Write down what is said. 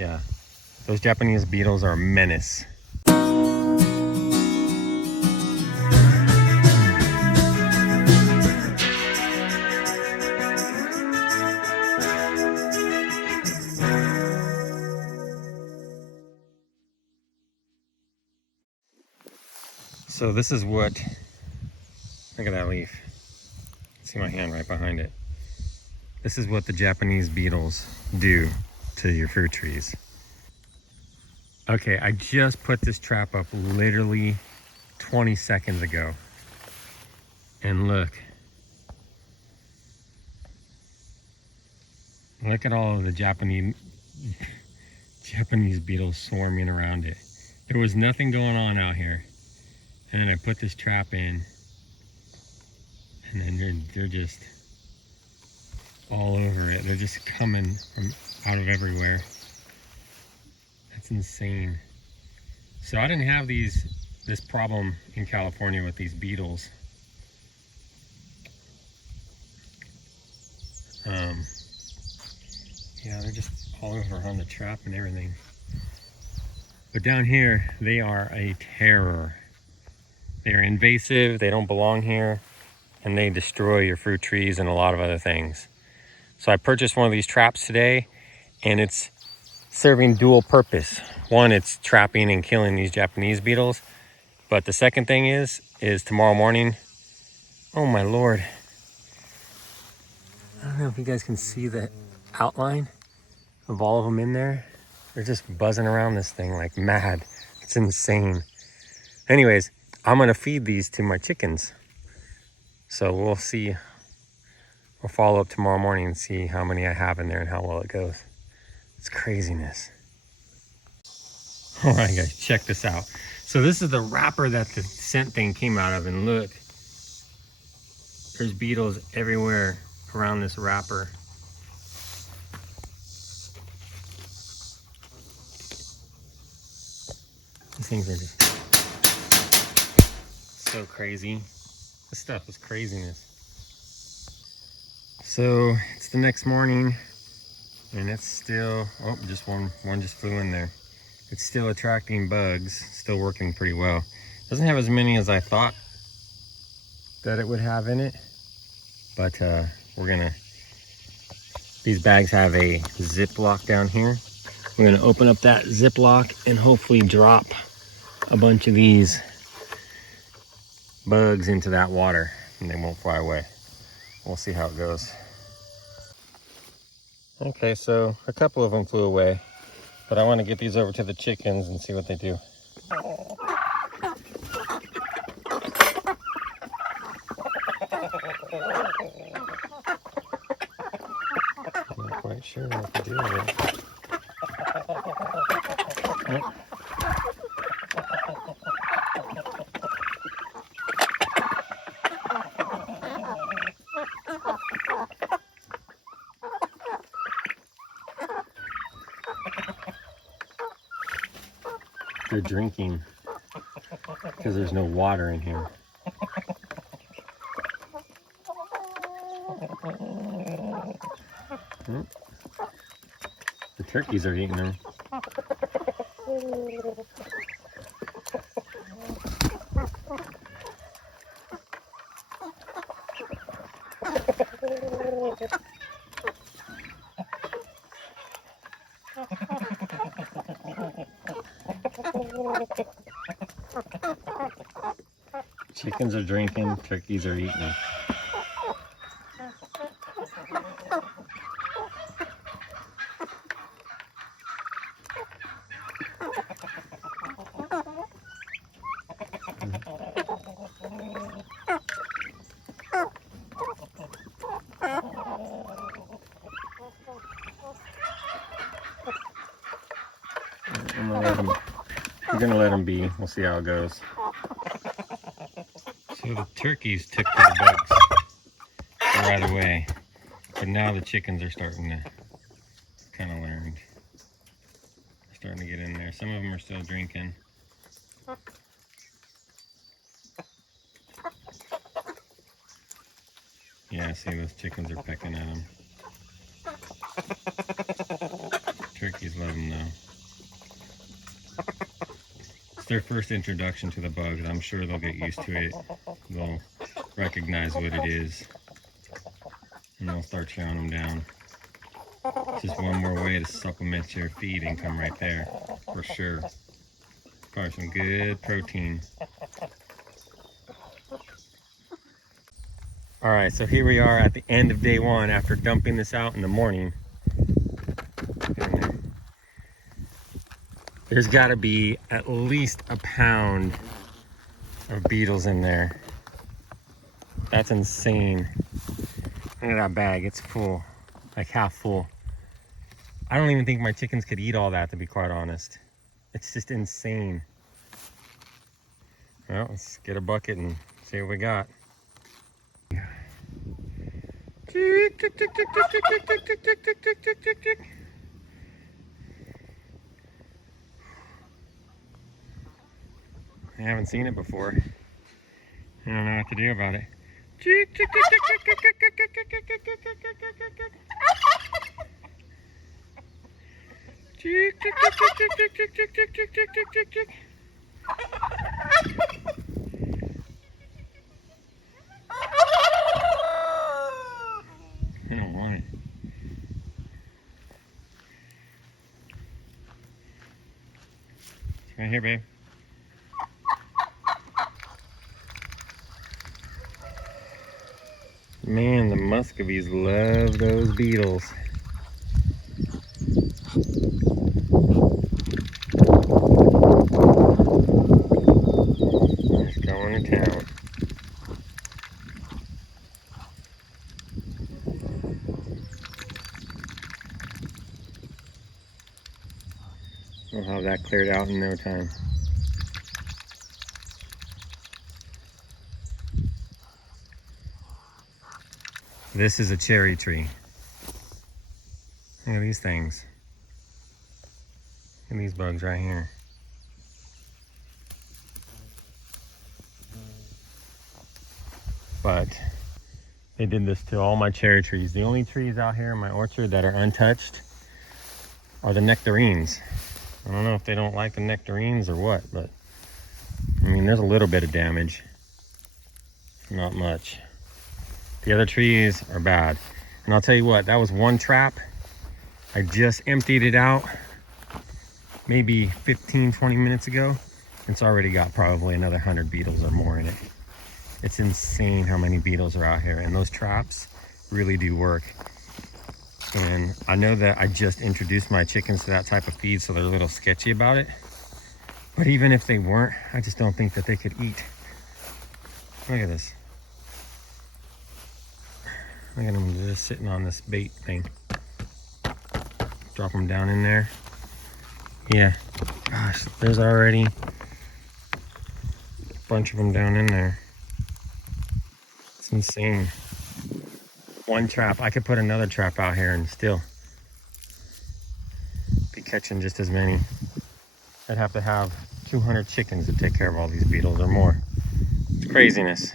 Yeah, those Japanese beetles are a menace. So this is what, look at that leaf. See my hand right behind it. This is what the Japanese beetles do to your fruit trees. Okay, I just put this trap up literally 20 seconds ago. And look at all of the Japanese beetles swarming around it. There was nothing going on out here. And then I put this trap in, and then they're just all over it. They're just coming from out of everywhere. That's insane. So I didn't have this problem in California with these beetles. Yeah, they're just all over on the trap and everything. But down here, they are a terror. They're invasive, they don't belong here, and they destroy your fruit trees and a lot of other things. So I purchased one of these traps today, and it's serving dual purpose. One, it's trapping and killing these Japanese beetles. But the second thing is tomorrow morning, oh my Lord. I don't know if you guys can see the outline of all of them in there. They're just buzzing around this thing like mad. It's insane. Anyways, I'm gonna feed these to my chickens. So we'll see. We'll follow up tomorrow morning and see how many I have in there and how well it goes. It's craziness. All right, guys, check this out. So this is the wrapper that the scent thing came out of, and look, there's beetles everywhere around this wrapper. These things are just so crazy. This stuff is craziness. So it's the next morning, and it's still, oh, just one just flew in there. It's still attracting bugs, still working pretty well. Doesn't have as many as I thought that it would have in it, but these bags have a Ziploc down here. We're gonna open up that Ziploc and hopefully drop a bunch of these bugs into that water, and they won't fly away. We'll see how it goes. Okay, so a couple of them flew away, but I want to get these over to the chickens and see what they do. I'm not quite sure what to do with it. Oh. They're drinking because there's no water in here. The turkeys are eating them. Chickens are drinking, turkeys are eating. I'm gonna let them be. We'll see how it goes. So the turkeys took to the bugs right away, but now the chickens are starting to kind of learn. They're starting to get in there. Some of them are still drinking. Yeah, see, those chickens are pecking at them. turkeys love them though. It's their first introduction to the bugs. I'm sure they'll get used to it. They'll recognize what it is. And they'll start chowing them down. It's just one more way to supplement your feed income right there, for sure. Probably some good protein. All right, so here we are at the end of day one after dumping this out in the morning. There's gotta be at least a pound of beetles in there. That's insane. Look at that bag, it's full, like half full. I don't even think my chickens could eat all that, to be quite honest. It's just insane. Well, let's get a bucket and see what we got. Tick, tick, tick, tick, tick, tick, tick, tick, tick, tick, tick, tick, tick, tick. I haven't seen it before. I don't know what to do about it. Tick, tick, tick, tick, tick, tick, tick, tick, tick, tick, tick, tick, tick, tick, tick, tick, tick. Tick, tick, tick, tick, tick, tick, tick, tick, tick, tick, tick, tick, tick, tick. I don't want it. It's right here, babe. Man, the Muscovies love those beetles. Just going to town. We'll have that cleared out in no time. This is a cherry tree. Look at these things. Look at these bugs right here. But they did this to all my cherry trees. The only trees out here in my orchard that are untouched are the nectarines. I don't know if they don't like the nectarines or what, but I mean, there's a little bit of damage. Not much. The other trees are bad. And I'll tell you what, that was one trap. I just emptied it out maybe 15, 20 minutes ago. It's already got probably another 100 beetles or more in it. It's insane how many beetles are out here, and those traps really do work. And I know that I just introduced my chickens to that type of feed, so they're a little sketchy about it. But even if they weren't, I just don't think that they could eat. Look at this. Look at them just sitting on this bait thing. Drop them down in there. Yeah, gosh, there's already a bunch of them down in there. It's insane. One trap, I could put another trap out here and still be catching just as many. I'd have to have 200 chickens to take care of all these beetles or more. It's craziness.